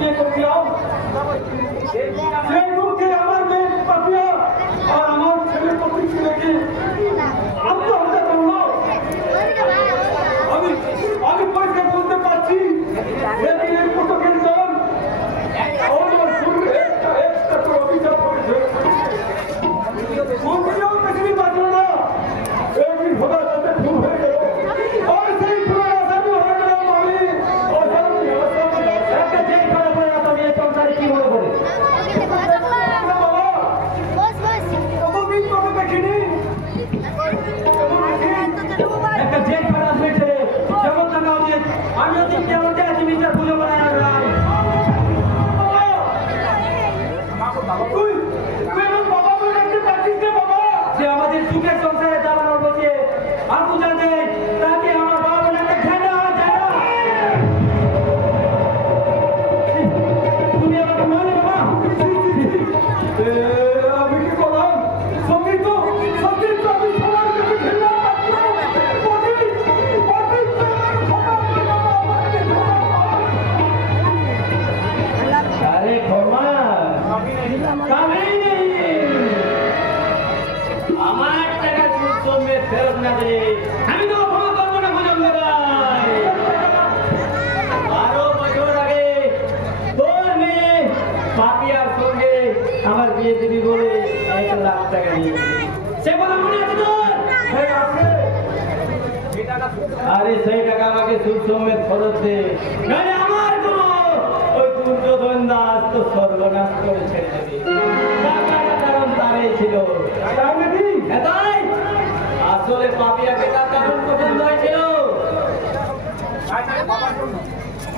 বিয়ে করেছিলাম সেই দুঃখে আমার মেয়ে পাপিয়া আর আমার ছেলে পতি ছেলেকে আত্মহত্যা করলো। আমি পয়সা বলতে পারছি সেদিনের ফটোকের দল আমার শুনলে একটা তো অভিযোগ করেছে মন্ত্রীও পৃথিবী বাঁচল না একদিন ভোটার সাথে ভুল হয়ে গেল আর সেই ভুলের আসামি হয়ে গেলাম আমি একটা জেল করা পরে আসামি সংসারে কি মনে করে কতদিন তোকে দেখিনি একটা জেল করা আসবে যেমন থাকা উচিত আমি ওদিন কেমন আছি মিস্টার পুজো বানায় রাখলাম যে আমাদের সুখের সংসারে চালানোর বসে আপু জানে তাকে আমার বাবা বোনকে ঘেনা যায় না তুমি আমাকে মানে বাবা আমি কি করলাম সত্যি তো আমি সবার কাছে ঘেনা আরে ক্ষমা আমার টাকা চলবে ফেরত না দিলে আমি তো ক্ষমা করবো না বুঝলাম ভাই 12 বছর আগে তোর মেয়ে পাপিয়ার সঙ্গে আমার বিয়ে দিবি বলে 1 লাখ টাকা নিয়েছে সে কথা মনে আছে তোর আরে সেই টাকা আমাকে সুদ সমেত ফেরত দে নাহলে আমার কোনো ওই দুর্যোধন দাস তো সর্বনাশ করে ছেড়ে দেবে কারণ তারই ছিল তাই আসলে পাপিয়াকে তার কারণ পছন্দ হয়েছিল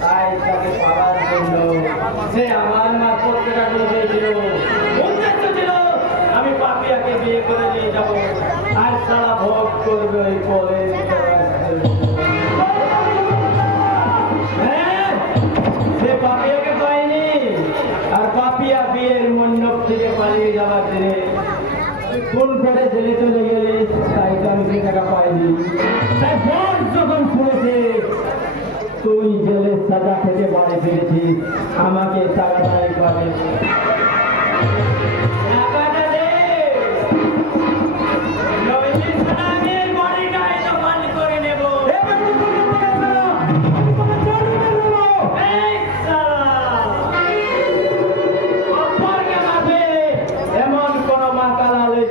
তাই তাকে পাওয়ার জন্য সে আমার মারফত টাকাগুলো দিয়েছিল উদ্দেশ্য ছিল আমি পাপিয়াকে বিয়ে করে নিয়ে যাব আর সারা ভোগ করবে ওই পরে সে পাপিয়াকে পায়নি আর পাপিয়া বিয়ের মণ্ডপ থেকে পালিয়ে যাওয়ার দিনে কোন পেটে জেলে চলে গেলে তাই তো আমি টাকা পাইনি তাই বল যখন শুনেছে তুই জেলের সাজা থেকে বাড়ি ফিরেছিস আমাকে টাকাটাই পাবে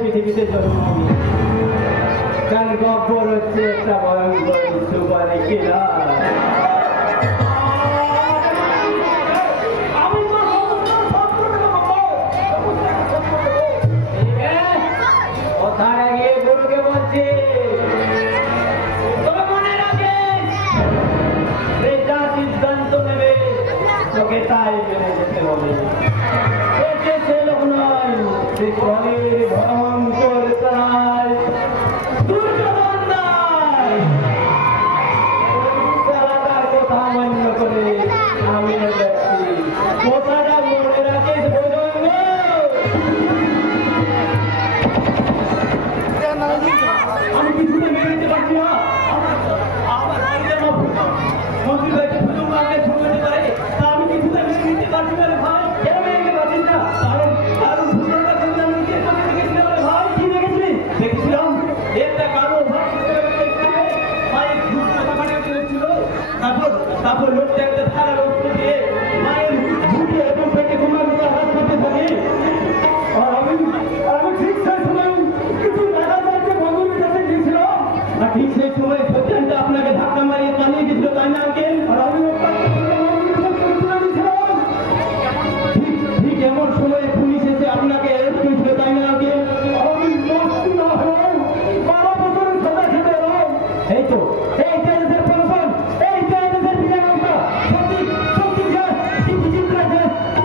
পৃথিবীতে জন্মাবি কারণ গব্বর হচ্ছে একটা ভয়ঙ্কর সুপারি কিলা কথাটা গিয়ে গুরুকে বলছি তবে মনে রাখে সে যা সিদ্ধান্ত নেবে তোকে তাই মেনে যেতে হবে সে লোক নয় সে কলের ভয়ঙ্কর তাই দুর্যোধন দায় তার কথা মান্য করে আমি যাচ্ছি কথাটা মনে রাখিস বজরঙ্গ আমি কিছুতে মেনে নিতে পারছি না আমার মন্ত্রী ভাইকে সুযোগ মারলে শুনতে পারে তা আমি কিছুতে মেনে নিতে পারছি না ভাই কেন মেনে নিতে পারছিস না কারণ ভূষণটা কিন্তু আমি দেখেছিলাম ভাই কি দেখেছিলাম একটা কালো মায়ের ছিল তারপর লোকটা একটা থালা রক্ত দিয়ে মায়ের বুকে এবং পেটে ঘুমার মতো হাত করতে থাকি আর আমি ঠিক সেই সময় কিছু দেখা যাচ্ছে বন্ধুর কাছে গিয়েছিলাম আর ঠিক সেই সময় সত্যি আপনাকে ধাক্কা মারিয়ে পালিয়ে গেছিল তাই না আঙ্কেল আর আমি ঠিক এমন সময় পুলিশ এসে আপনাকে অ্যারেস্ট করেছিল তাই না আঙ্কেল আমি মস্তি না হয়ে 12 বছরের সাজা খেতে এলাম এই তো এইটা এদের পেনশন এইটা এদের বিনামূল্যে সত্যি যায় কি বিচিত্র আছে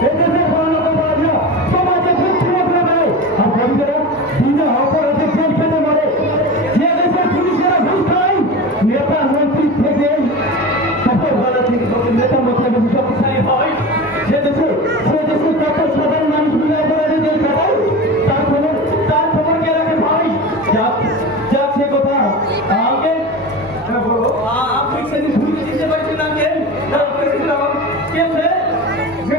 এদের বানানো পাওয়া যায় সমাজে বুদ্ধি হবে আর বন্ধুরা দিনে অপরাধে জেল খেতে মরে যে দেশের পুলিশেরা ঘুষ খায় নেতা মন্ত্রী থেকে সকল ভালো থেকে সকল নেতা মন্ত্রী বেশি শক্তিশালী হয় সে দেশে কত সাধারণ মানুষগুলো অপরাধে জেল খাটায় তার খবর কে রাখে ভাই যাক সে কথা আমাকে আপনি সেদিন ভুলকে দিতে পারছেন আঙ্কেল কে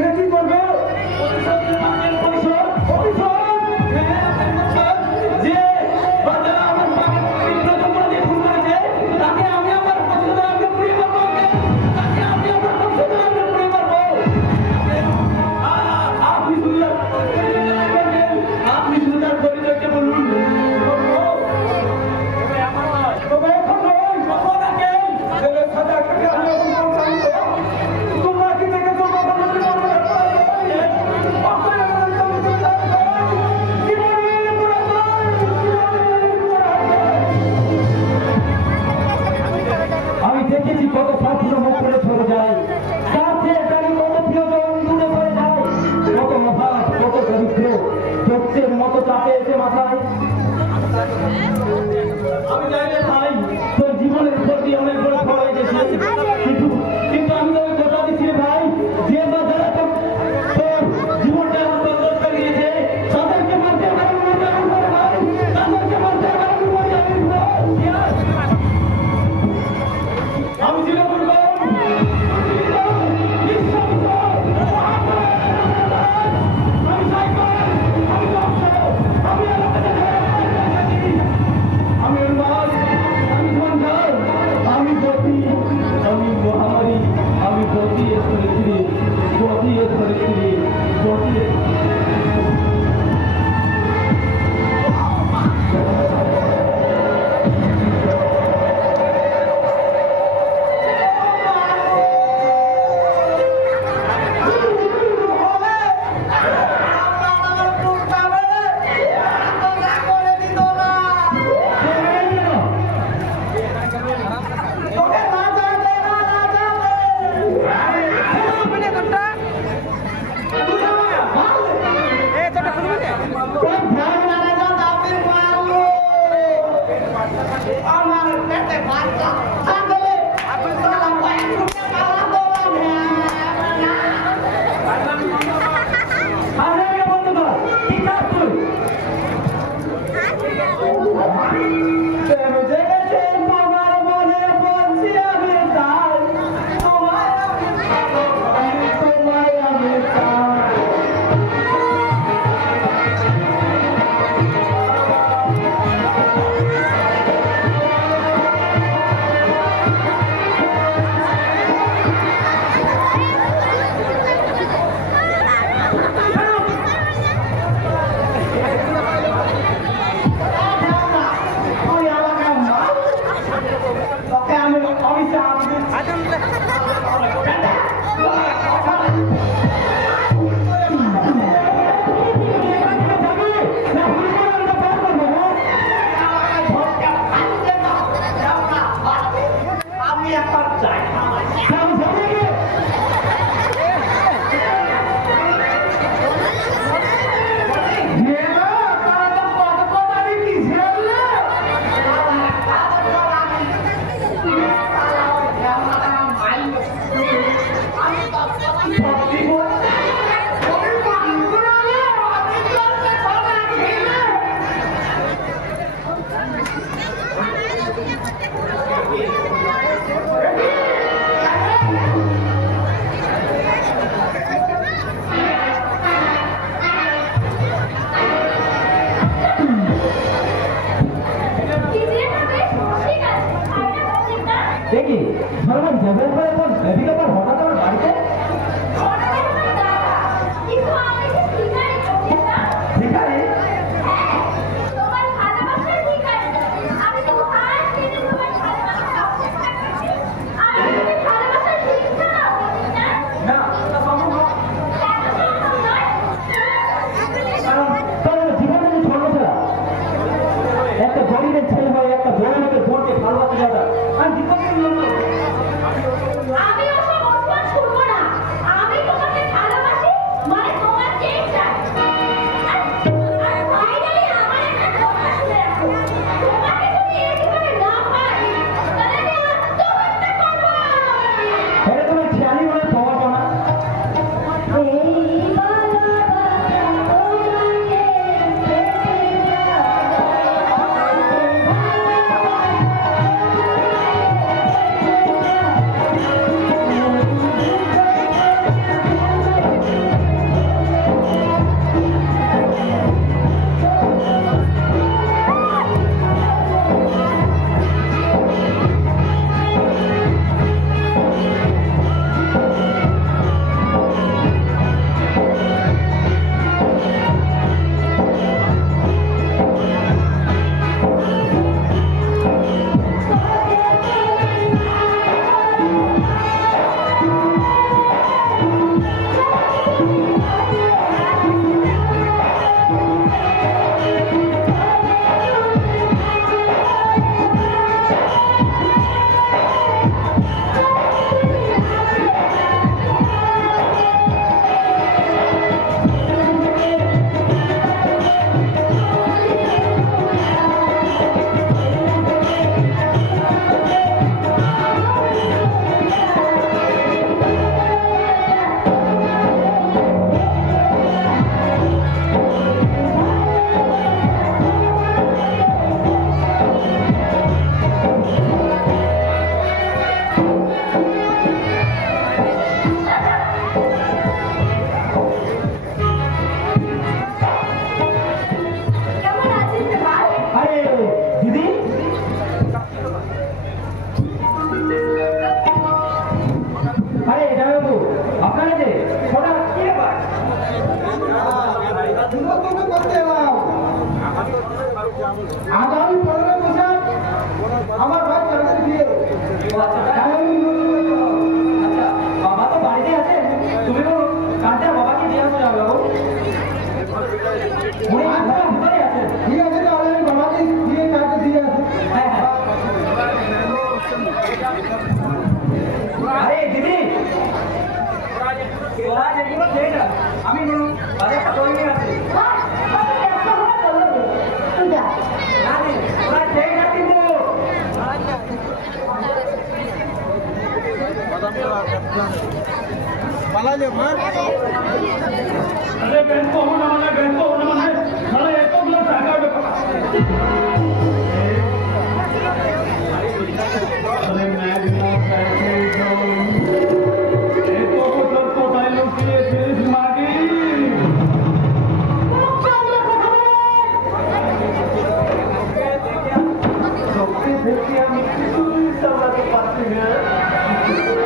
বাসায় আমি জানি না ভাই তোর জীবনের উপর দিয়ে অনেক বড় ফলাই গেছে কিন্তু কিন্তু আমি তোকে কথা দিচ্ছি রে ভাই যে বা যারা তোর জীবনটা বদল করে দিয়েছে তাদেরকে মারতে পারবো না ভাই তাদেরকে মারতে পারবো না আমি ছিল আমি ঠিক আছে তাহলে আমি বাবাকে দিয়ে কাজটা দিয়ে আসি। হ্যাঁ হ্যাঁ। আরে দিদি আমি বাজারটা করে নিয়ে আসি। পালালে মা अरे बहन को होना मना बहन को होना मना साला एक तो ग्लास आगा अरे मैं बिना पैसे जो एक तो सर को डायलॉग किए फिर मांगी सबसे देखिए हम किसी साला के पास हैं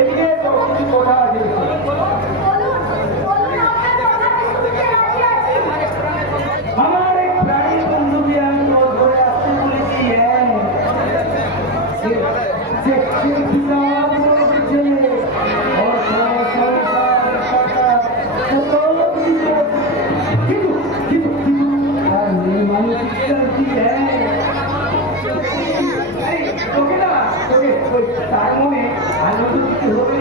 এদিকে তো কিছু কথা আছে। আমার এক প্রাণী বন্ধুকে আমি রোজ ধরে আসতে বলেছি। তার মনে আলো তো কিছু হবে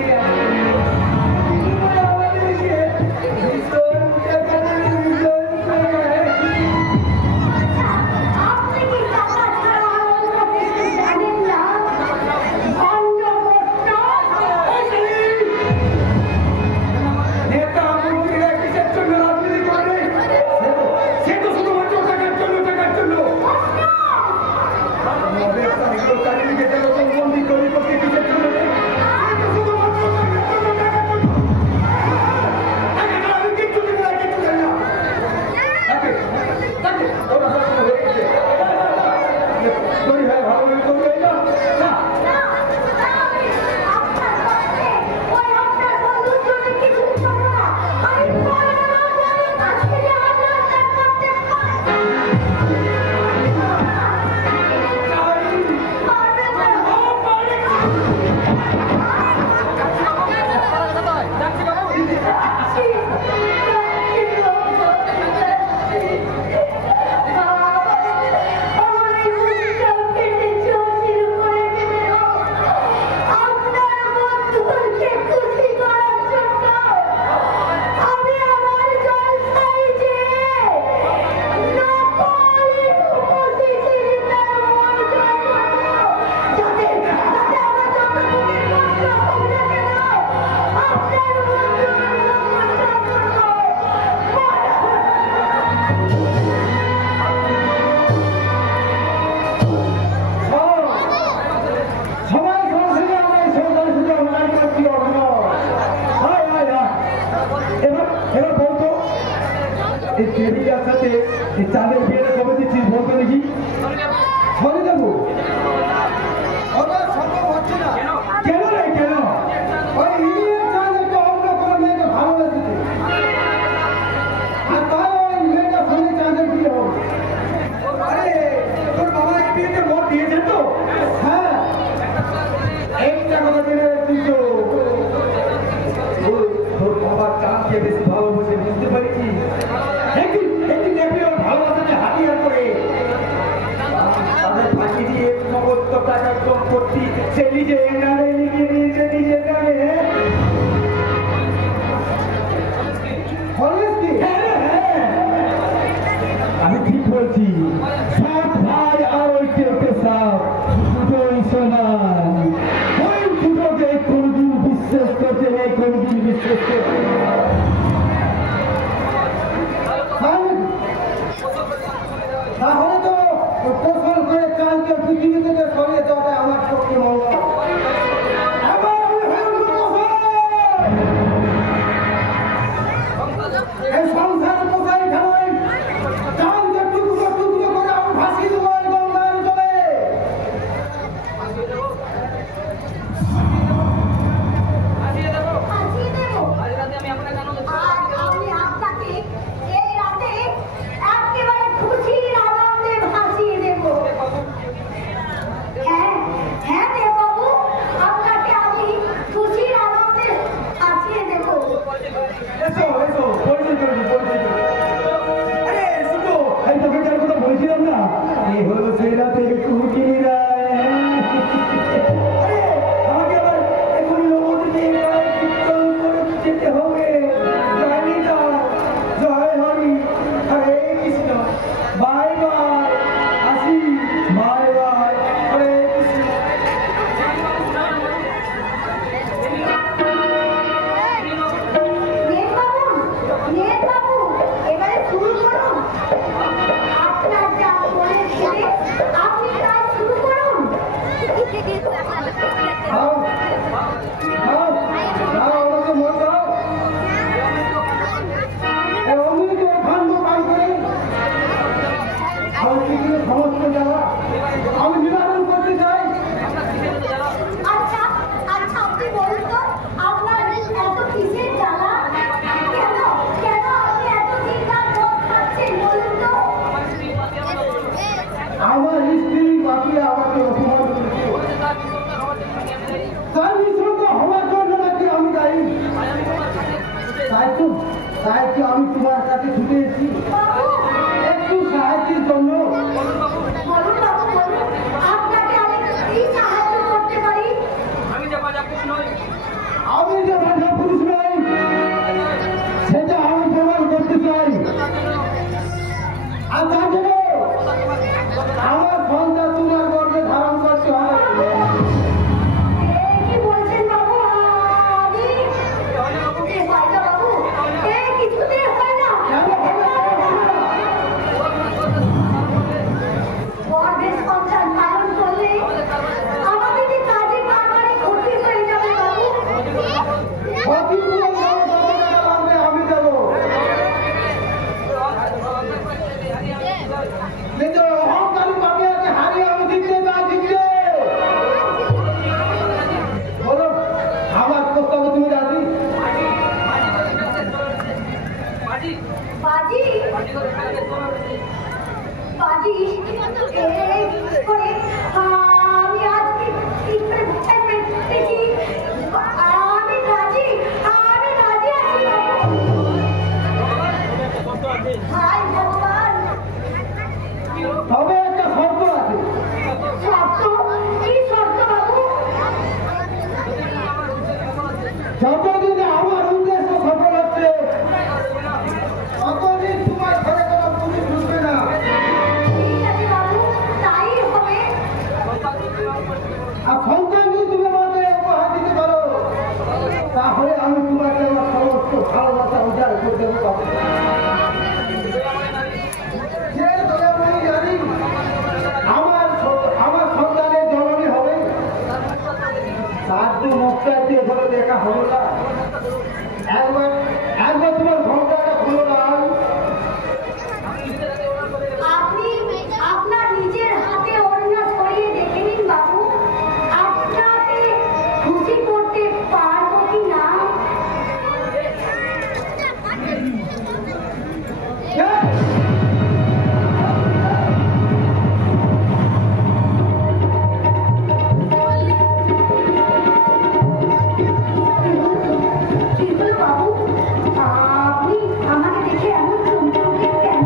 চাঁদের বিয়েটা কবে দিচ্ছিস বলতো দেখি। সরে যাবো সম্ভব হচ্ছে না। কেন রে কেন? ওই ইলিয়াস চাঁদ একটা অন্য কোনো মেয়েকে ভালোবেসেছে, আর তাই ওই মেয়েটা সঙ্গে চাঁদের বিয়ে হবে। আরে তোর বাবা এই বিয়েতে মত দিয়েছে তো? হ্যাঁ, একটা কথা জেনে রাখছিস তো, তোর বাবা চাঁদকে বেশি ভালোবাসে বুঝতে পারছি। একদিন দেখবি ওর ভালোবাসাকে হাতিয়ার করে তাদের ফাঁকি দিয়ে সমস্ত টাকার সম্পত্তি সে নিজে নামে লিখে নিয়েছে নিজের নামে। আমি ঠিক বলছি, সাত ভাই আর ওই কেউকে সাপ দুটোই সমান। ওই দুটোকে কোনদিন বিশ্বাস করতে নেই, কোনদিন বিশ্বাস করতে নেই। তাহলে তো কৌশল করে চাঁদকে পৃথিবী থেকে সরিয়ে দেওয়াটা আমার পক্ষে মঙ্গল। এই সংসার কোথায় খাই চাঁদকে টুকরো টুকরো করে আমি ভাসিয়ে দেবো এই গঙ্গার জলে। তাই তো আমি তোমার কাছে ছুটে এসেছি একটু সাহায্যের জন্য। বলুন বাবু, বলুন। আপনাকে আমি কি সাহায্য করতে পারি? আমি যে বাজা পুরুষ নই, আমি যে বাধা পুরুষ নই সেটা আমি প্রমাণ করতে চাই। আর তার জন্য আমার সন্তান তোমার গর্ভে ধারণ করতে হয়। কি বলছেন বাবু? আমি এ হয় না বাবু, কিছুতে হয় না। কেন হবে না? গর্ভের সন্তান পালন করলে আমাদের যে কাজে কারবারে ক্ষতি হয়ে যাবে বাবু। ক্ষতিপূরণ যত টাকা লাগবে আমি দেবো। কিন্তু অহংকারী পাপিয়াকে হারিয়ে আমি জিততে চাই, জিততে। বলো আমার প্রস্তাবে তুমি রাজি? বাজি বাজি বাজি এই করে আমি আজ কি করে বুঝাই পেয়েছি। আমি রাজি আছি বাবু। হায় ভগবান, তবে একটা শর্ত আছে। শর্ত? কি শর্ত বাবু? যতদিন আমার উদ্দেশ্য সফল হচ্ছে ততদিন তোমার ঘরে কোনো পুলিশ ঢুকবে না। ঠিক আছে বাবু, তাই হবে। আর সন্তান যদি তুমি আমাকে উপহার দিতে পারো তাহলে আমি তোমাকে আমার সমস্ত ভালোবাসা উজাড় করে দেবো বাবু। যে দয়াময়ী জানি আমার সন্তানের জননী হবে তার তো মুখটা দিয়ে ধরে দেখা হলো না। একবার তোমার ঘন্টাটা খুলো না। আপনি আপনার নিজের হাতে ওড়না ছড়িয়ে দেখে নিন বাবু, আপনাকে খুশি করতে পারবো কি না। কি হলো বাবু, আপনি আমাকে দেখে এমন চমকে কেন?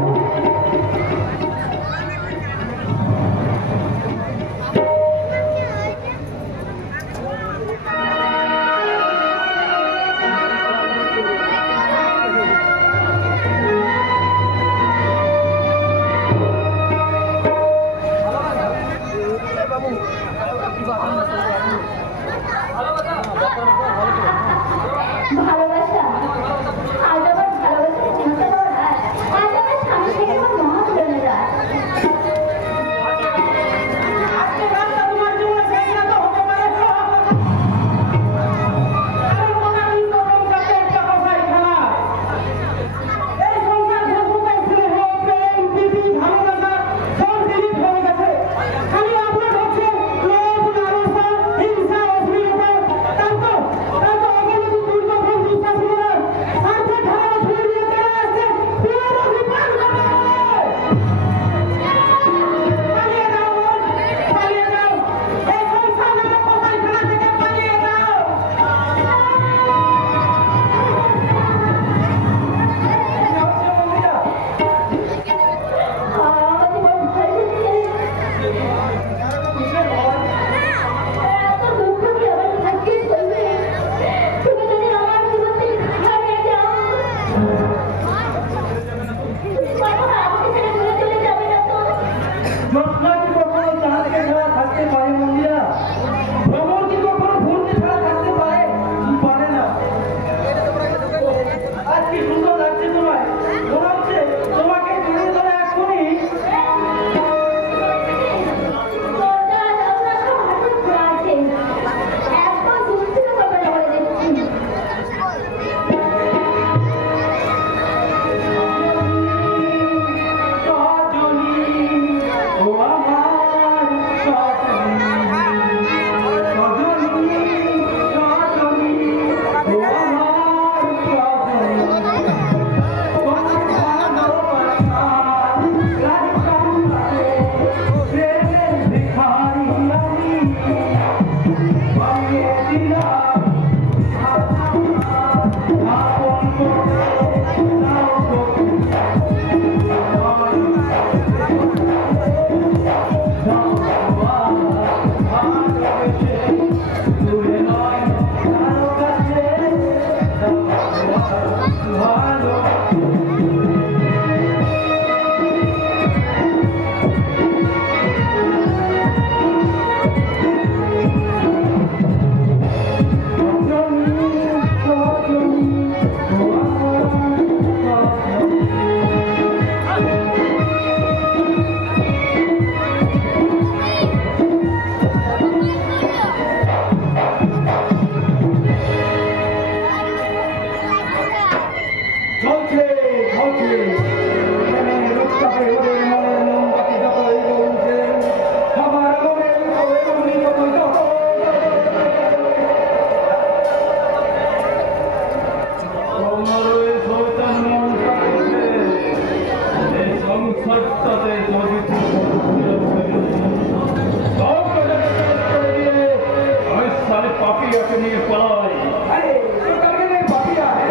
নিয়ে পলাই। अरे तो करके नहीं पापिया है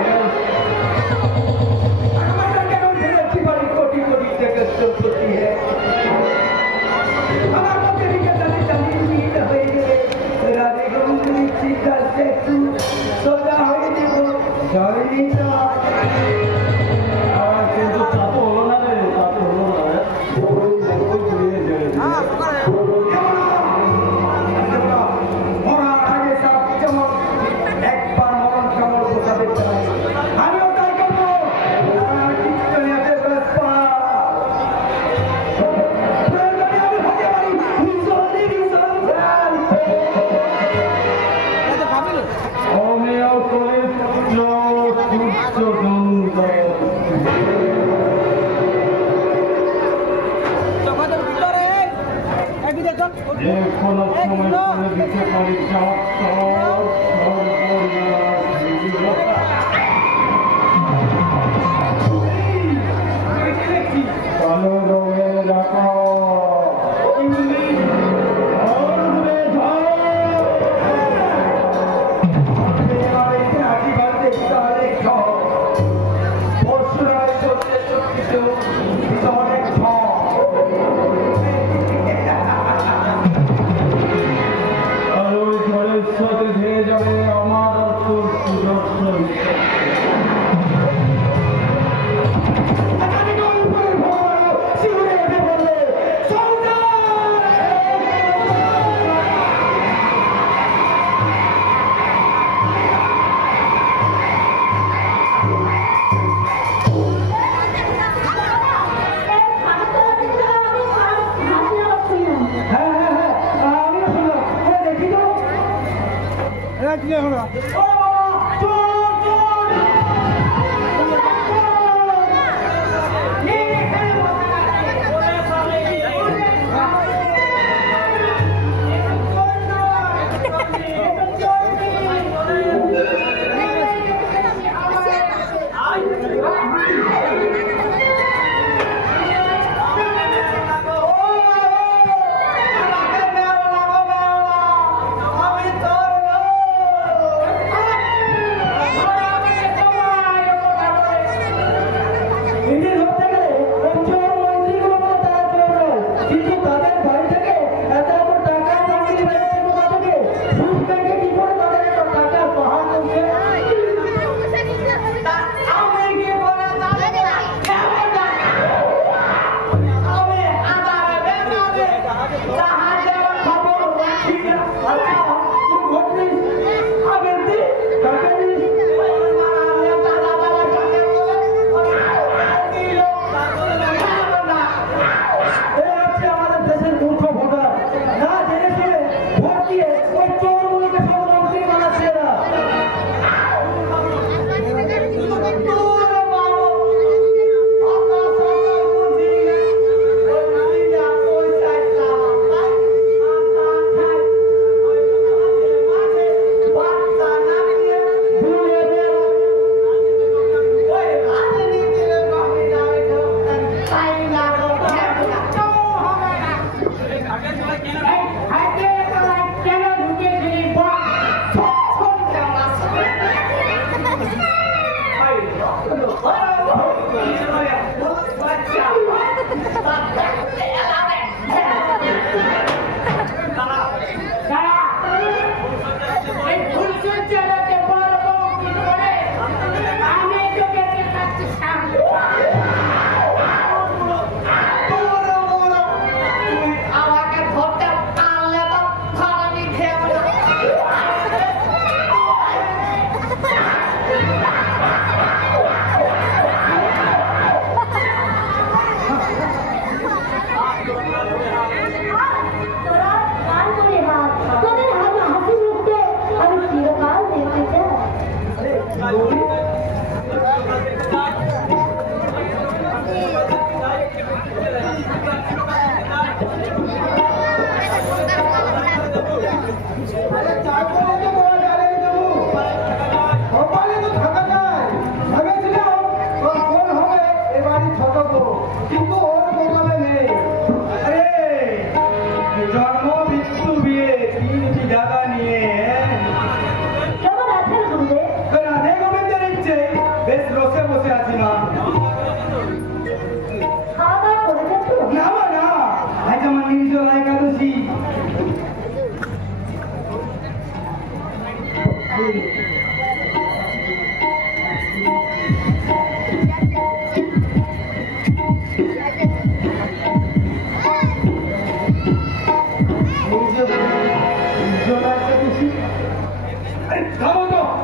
हमारा क्या हम से अच्छी बड़ी कोटी कोटी जगह चलती है हमारा तेरी के चली चली नींद होई गए राधे गंगली सीधा से तू सोजा होई जीवो जयनी तो কিন্তু তা তো হলো না রে, তা তো হলো না। ওই ঘুরিয়ে দিয়ে मोरा आगे सब चमक एक बार मोरन चमक बोला देता है हमें उतार कर दो कितने आते बस पा प्रेरणा में होने वाली विजोली অমিয়াও করে যে কোনো সময় করে দিতে পারি কালো রঙের রাখা আর ওই ঝড়ের সাথে ধেয়ে যাবে আমার আর তোর সুদর্শন।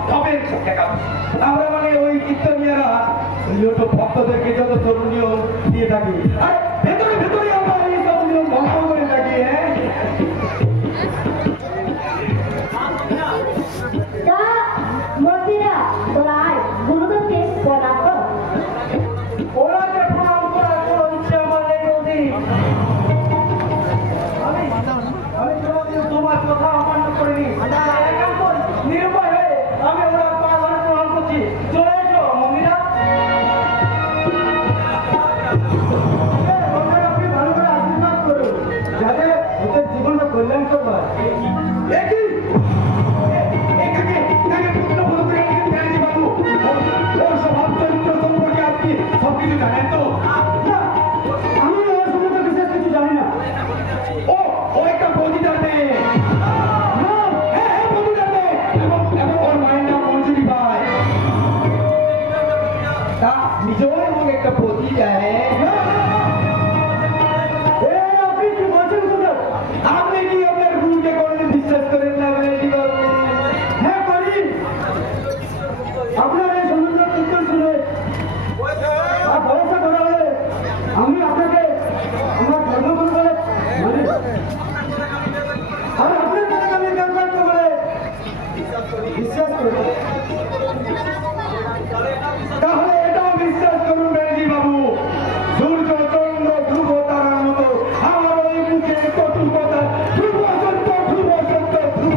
সবের দেখা আমরা মানে ওই কীর্তনিয়ারা ছোট ভক্তদেরকে যত সব নিয়ম দিয়ে থাকি আর ভেতরে ভেতরে আমরা এই সব নিয়ম ভঙ্গ করে থাকি। হ্যাঁ তা মন্দিরা তোরা আয় গুরুদেবকে প্রণাম কর। ওরা যে প্রণাম করার কোনো ইচ্ছে আমার নেই বৌদি। আমি কোনোদিন তোমার কথা অমান্য করিনি। একান্ত নির্ভয় হয়ে আমি ওরা পা ধরে প্রণাম করছি। চলে এসো মন্দিরা। আপনি ভালো করে আশীর্বাদ করুন যাতে ওদের জীবনটা কল্যাণকর হয়। একই এখানে এখানে পুত্র বলে করে আপনি প্যারেন্টি বাবু ওর স্বভাব চরিত্র সম্পর্কে আপনি সবকিছু জানেন তো? না, আমি ওর সম্বন্ধে বিশেষ কিছু জানি না। ও ও একটা বৌদিদার মেয়ে। হ্যাঁ হ্যাঁ বৌদিদার মেয়ে এবং এবং ওর মায়ের নাম মঞ্জুরি ভাই। তা নিজেও এবং একটা বৌদি যায়। আপনি কি বলছেন গুরুদেব? আপনি কি আপনার গুরুকে কোনোদিন বিশ্বাস করেন না প্যারেন্টি বাবু? হ্যাঁ করি। আপনার এই সুন্দর কীর্তন শুনে আর ভরসা করা হলে আমি আপনাকে আমার ধর্মগুরু বলে মানে আর আপনার কথাকে আমি ব্যঙ্গাত্ম বলে বিশ্বাস করি। তাহলে এটাও বিশ্বাস করুন প্যারেন্টি বাবু, সূর্য চন্দ্র ধ্রুব তারার মতো আমার ওই মুখে কটু কথা ধ্রুব সত্য ধ্রুব সত্য ধ্রুব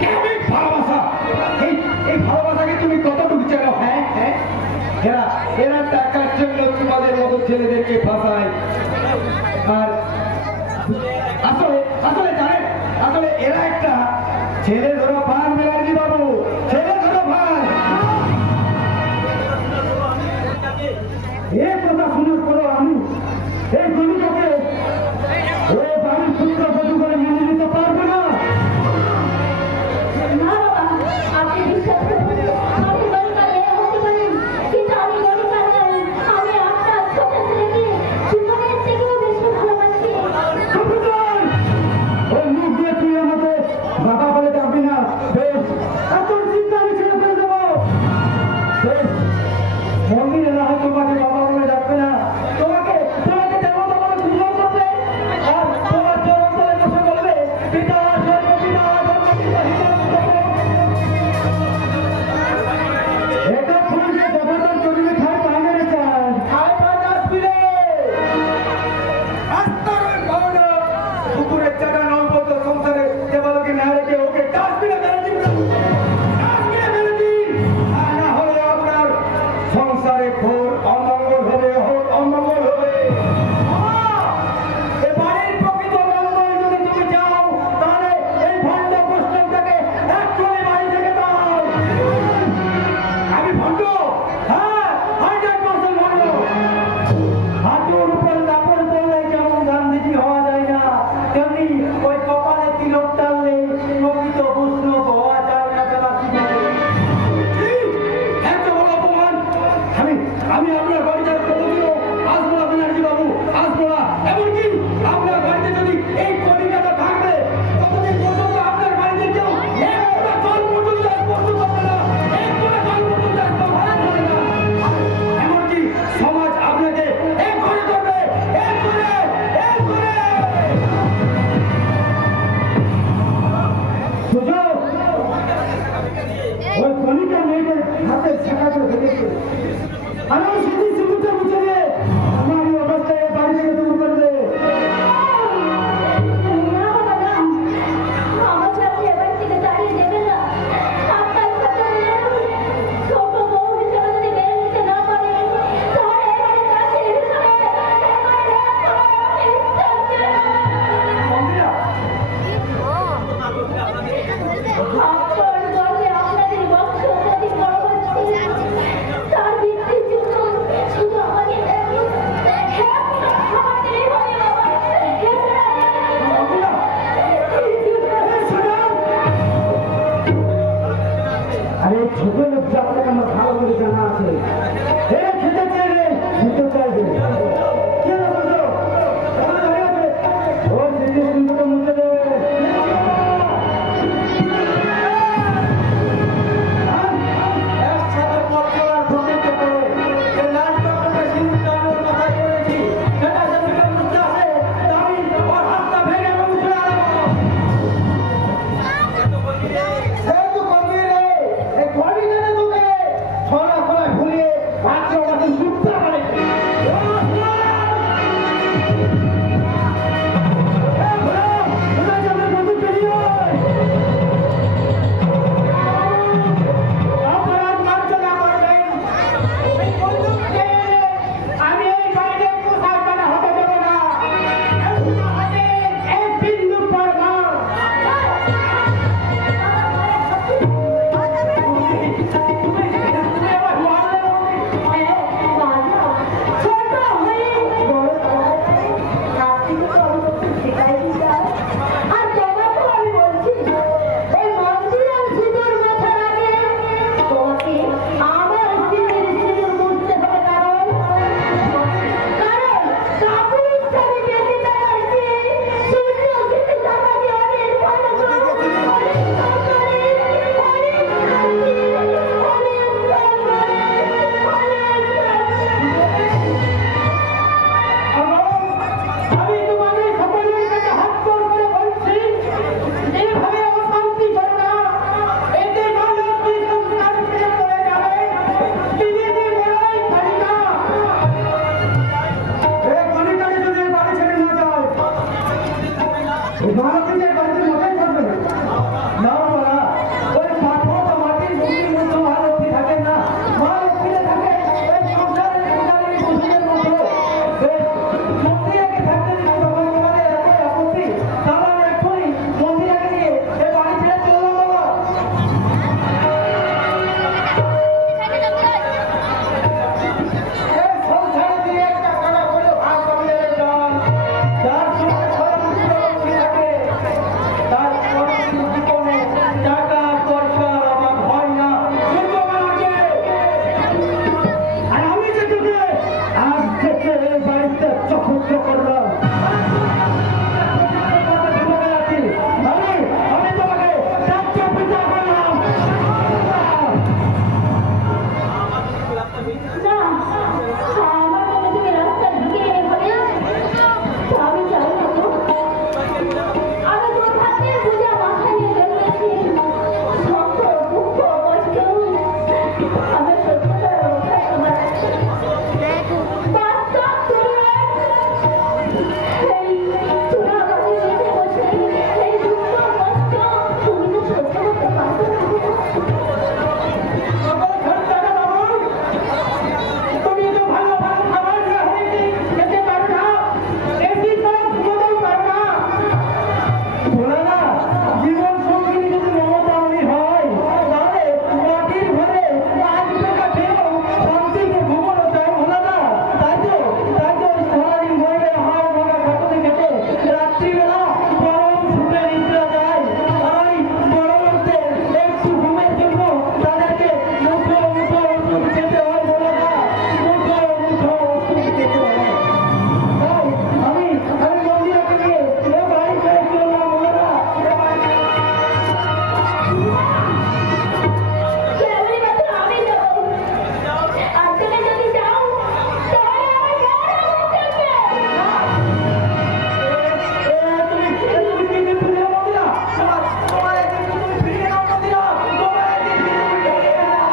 কেমন ভালোবাসা। এই ভালোবাসাকে তুমি কতটুকু চেনো? হ্যাঁ হ্যাঁ এরা এরা টাকার জন্য তোমাদের মতো ছেলেদেরকে ফাঁসায়। আর আসলে আসলে জানেন আসলে এরা একটা ছেলে ধরো ভান ব্যানার্জি বাবু, ছেলে ধরো ভান। এই কথা শোনার পরেও আমি এই গণিতকে ওই বাড়ির পুত্র বধূ করে মেনে নিতে পারবো না। না বাবা, আপনি বিশ্বাস করুন, আমি গরিবা মেয়ে হতে পারি, কিন্তু আমি গরিবা নই। আমি আপনার ছোট ছেলেকে জীবনের থেকেও বেশি ভালোবাসি। চুপ কর! ওই মুখ দিয়ে তুই আমাকে বাবা বলে ডাকবি না। করলাম। আমি তোমাকে রাজ্য পিতা করলাম। না, আমার মনে তুমি রাস্তা ঢুকিয়ে এনে বলে আমি চাই না তো। আমি তো থাকতে বুঝা মাথায় নিয়ে জন্মেছি। শক্ত, দুঃখ, কষ্ট আমার সত্যতার রক্ষা তোমার বাস্তব তুলে এই চূড়াবাদী বেঁচে বসে এই দুঃখ কষ্ট তুমি তো সহ্য করতে পারছো না। তুমি তো ভালো ভালো খাবার খেতে পারো না, এসি সব ঘুমোতেও পারো না। শোনো না, জীবন সঙ্গী যদি মমতাময়ী হয় তাহলে মাটির ঘরে আজ টাকা খেয়েও শান্তিতে ঘুমানো চায়। শোনো না, তাই তো সারাদিন ঘরে হাড় ভাঙা কাপড়ে খেতে রাত্রিবেলা গরম ছুটে নিদ্রা যায়। আর ওই বড় লোকদের একটু ঘুমের জন্য তাদেরকে মুঠো মুঠো ওষুধ খেতে হয়। বলো না, মুঠো মুঠো ওষুধ খেতে হয়। তাই আমি মন্দিরাকে নিয়ে এ বাড়ি ছেড়ে চললাম। বলো না, কেবলই মাত্র আমি যাবো। আর তুমি যদি যাও তাহলে আমার তুমি কি ফিরে মন্দিরা? তোমার একদিন তুমি ফিরে নাও মন্দিরা, তোমার একদিন ফিরে নাও।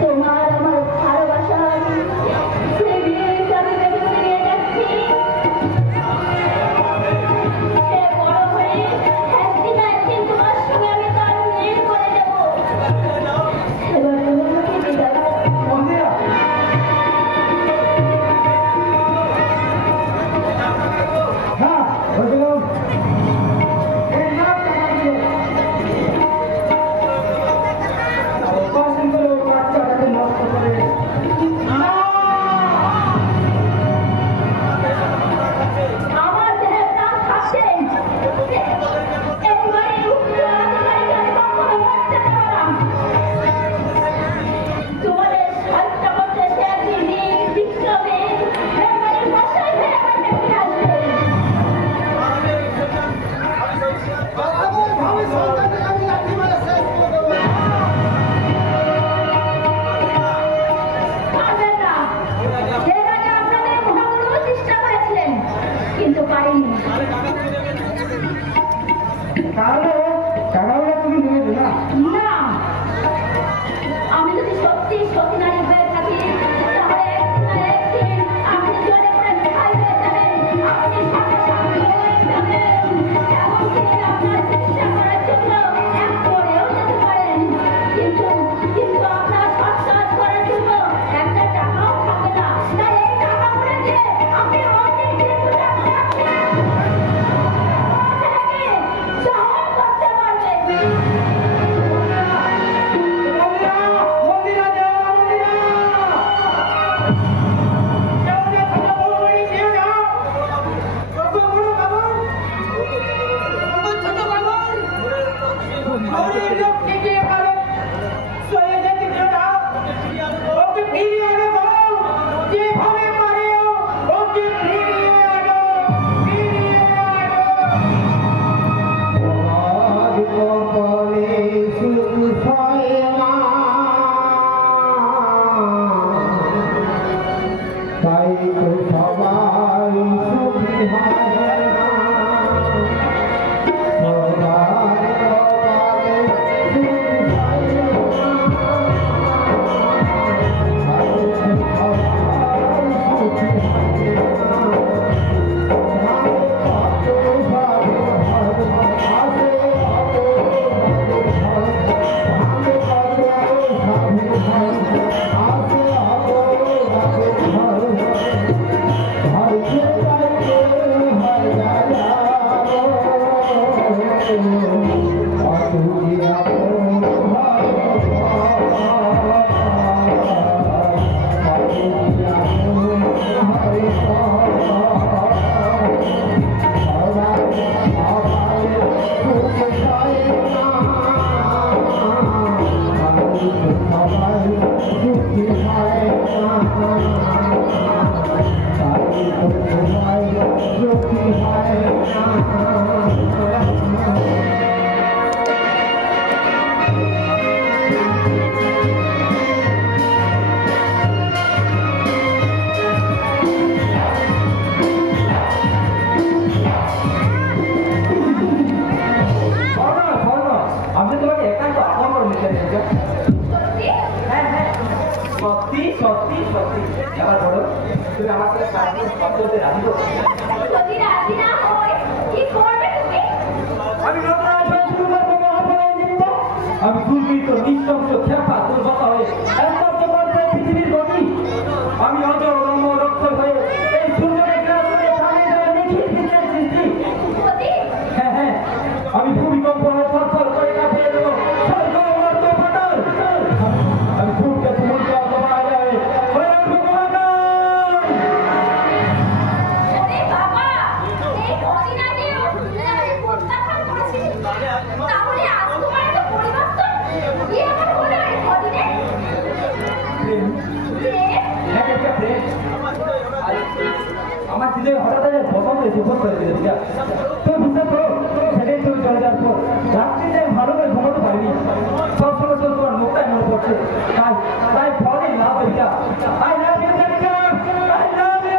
তোমার আমার ভালোবাসা সেই বিয়ের আমি বেঁচে করে নিয়ে যাচ্ছি। সে বড় হয়ে একদিন না একদিন তোমার সঙ্গে আমি তার মিল করে দেবো। এবার তুমি আমাকে বিদায় দাও। মন্দিরা, হ্যাঁ বলছিলাম এই না তোমাকে পছন্দ করে বাচ্চাটাকে নষ্ট করে না। আমার দেহে প্রাণ থাকতে একবারে উত্তরাধিকারীকে আমি কখনো মরতে দেব না। তোমাদের সাতটা মধ্যে সে একদিন বিক্রমে একবারে মশাই হয়ে আমার কাছে আসবে। পারবেন না। এর আগে আপনাদের মহাগুরু চেষ্টা করেছিলেন কিন্তু পারেননি। তাহলে টাকাগুলো তুমি নেবে না? না, আমি যদি সত্যি সতীনারী হয়ে থাকি তাহলে একদিন না একদিন আপনি জলে পড়ে ছাই হয়ে যাবেন। আপনি সাথে সাথে হয়ে যাবেন। এমনকি আপনার চেষ্টা করার জন্য এক পরেও যেতে পারেন। কিন্তু আপনার সৎকাজ করার জন্য একটা টাকাও থাকবে না। তাই এই টাকাগুলো দিয়ে আপনি অনেক কিছু সহজ করতে পারবেন। মন্দিরা, মন্দিরা যাও, মন্দিরা যাও, যে কথা বলবি নিয়ে যাও। কত বড় বাবন, কত ছোট বাবন, গরিব লোককে দিয়ে পারে চলে যেতে দিও না। ওকে ফিরিয়ে আনো বউ, যেভাবে পারেও ওকে ফিরিয়ে আনো, ফিরিয়ে আনো। কপালে সুখ হয় না, তাই তো সবাই সুখী হয় না। সবার কপালে সুখ হয় না, তাই তো সবাই সুখী হয় না। Oh, সত্যি সত্যি এবার বলো তুমি আমার সাথে সারাদিন কথা বলতে রাজি তো? যদি রাজি না হয় কি করবে তুমি? আমি নতুন আয়োজন শুরু করবো মহাপ্রলয় নৃত্য। আমি দুর্বৃত্ত নিঃশংস খেপা দুর্বতা হয়ে একমাত্র করবে পৃথিবীর গতি। আমি অজর রম রক্ত হয়ে এই সূর্যকে গ্রাস করে সামনে যাবে নিখিল বিশ্বের সৃষ্টি। যদি হ্যাঁ হ্যাঁ আমি ভূমিকম্প হয়ে থরথর করে কাঁপিয়ে দেবো স্বর্গ মর্ত পাতাল। আমি ধূপকে তুমুলকে অথবা যাবে হয়ে উঠবো মহাকাল। ওরে বাবা এই কদিন আগে আমি প্রত্যাখ্যান করেছি তাহলে আজ তোমার এত পরিবর্তন কি এমন হলো এই কদিনে? যে এক একটা প্রেম আমার দিলে হঠাৎ পছন্দ হয়েছে উপর করে দিলে ঠিক আছে তো বুঝতে তো সেটাই তুমি চলে যাওয়ার পর রাত্রিতে ভালো করে ঘুমাতে পারিনি সবসময় তো তোমার মুখটাই মনে পড়ছে তাই তাই ফলে লাভ হইটা আই লাভ ইউ জানিকা আই লাভ ইউ।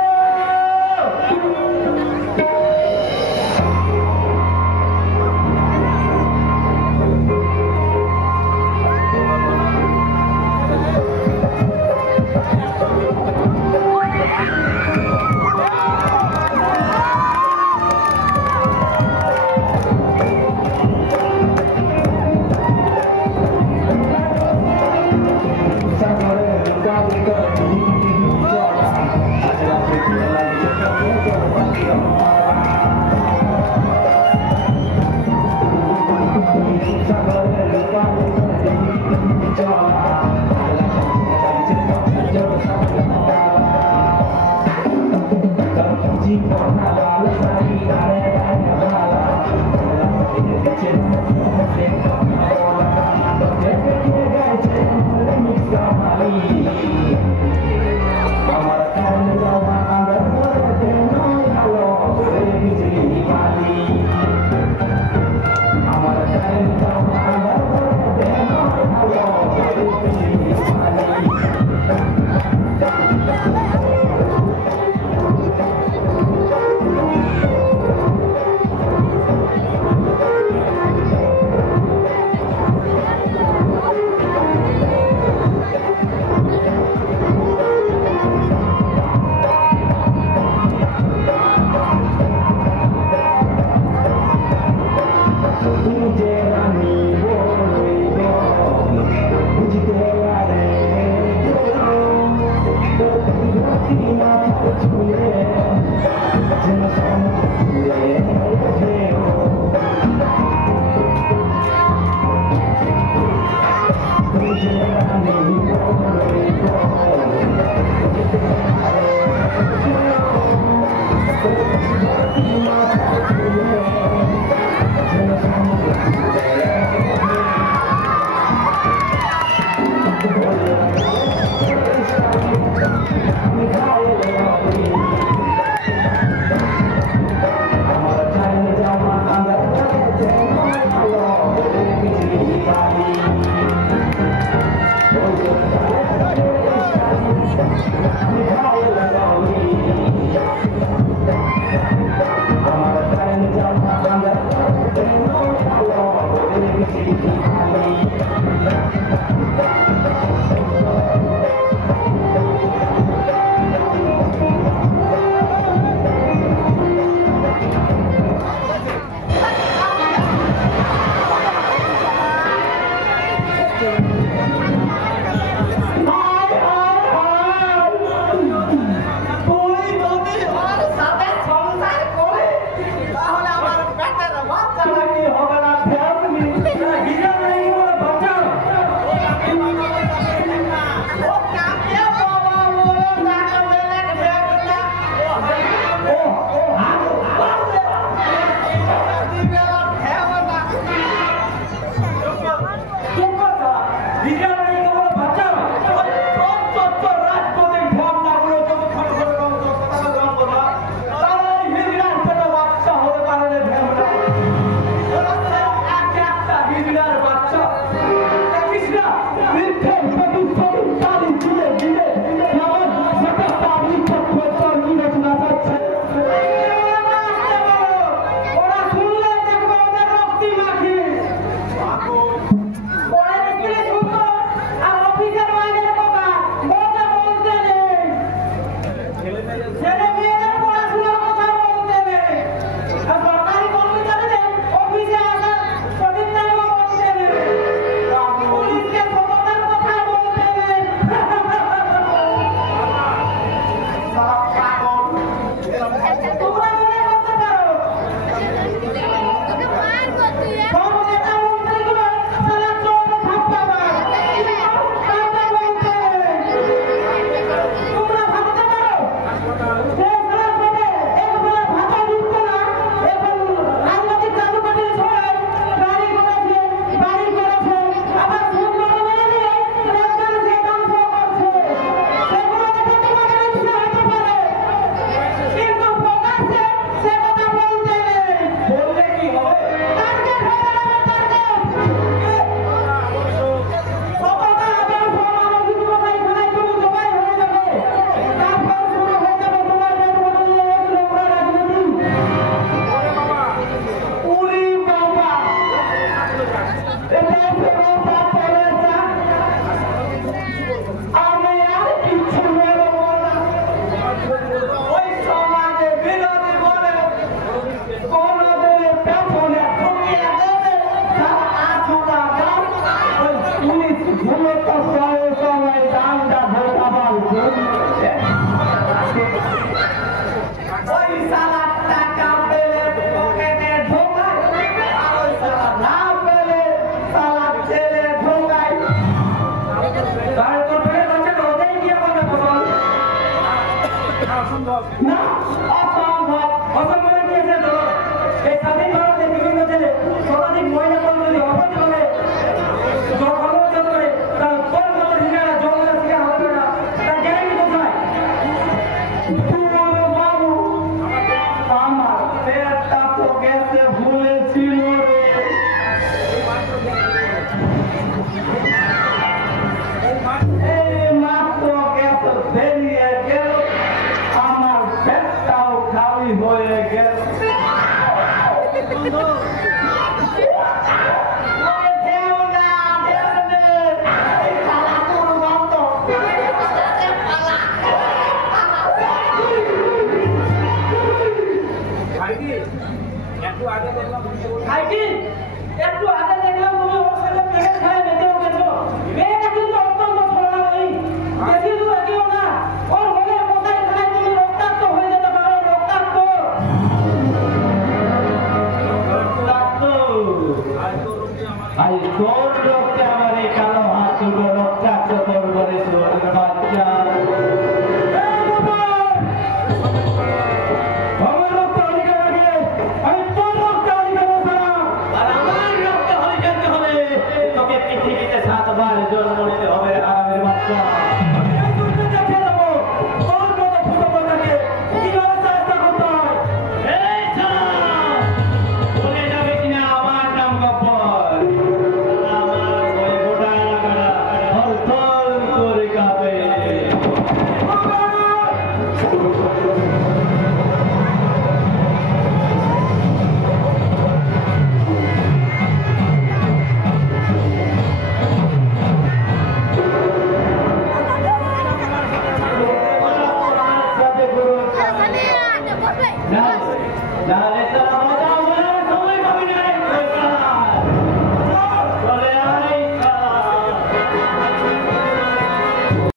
ভাই তোর রক্তে আমার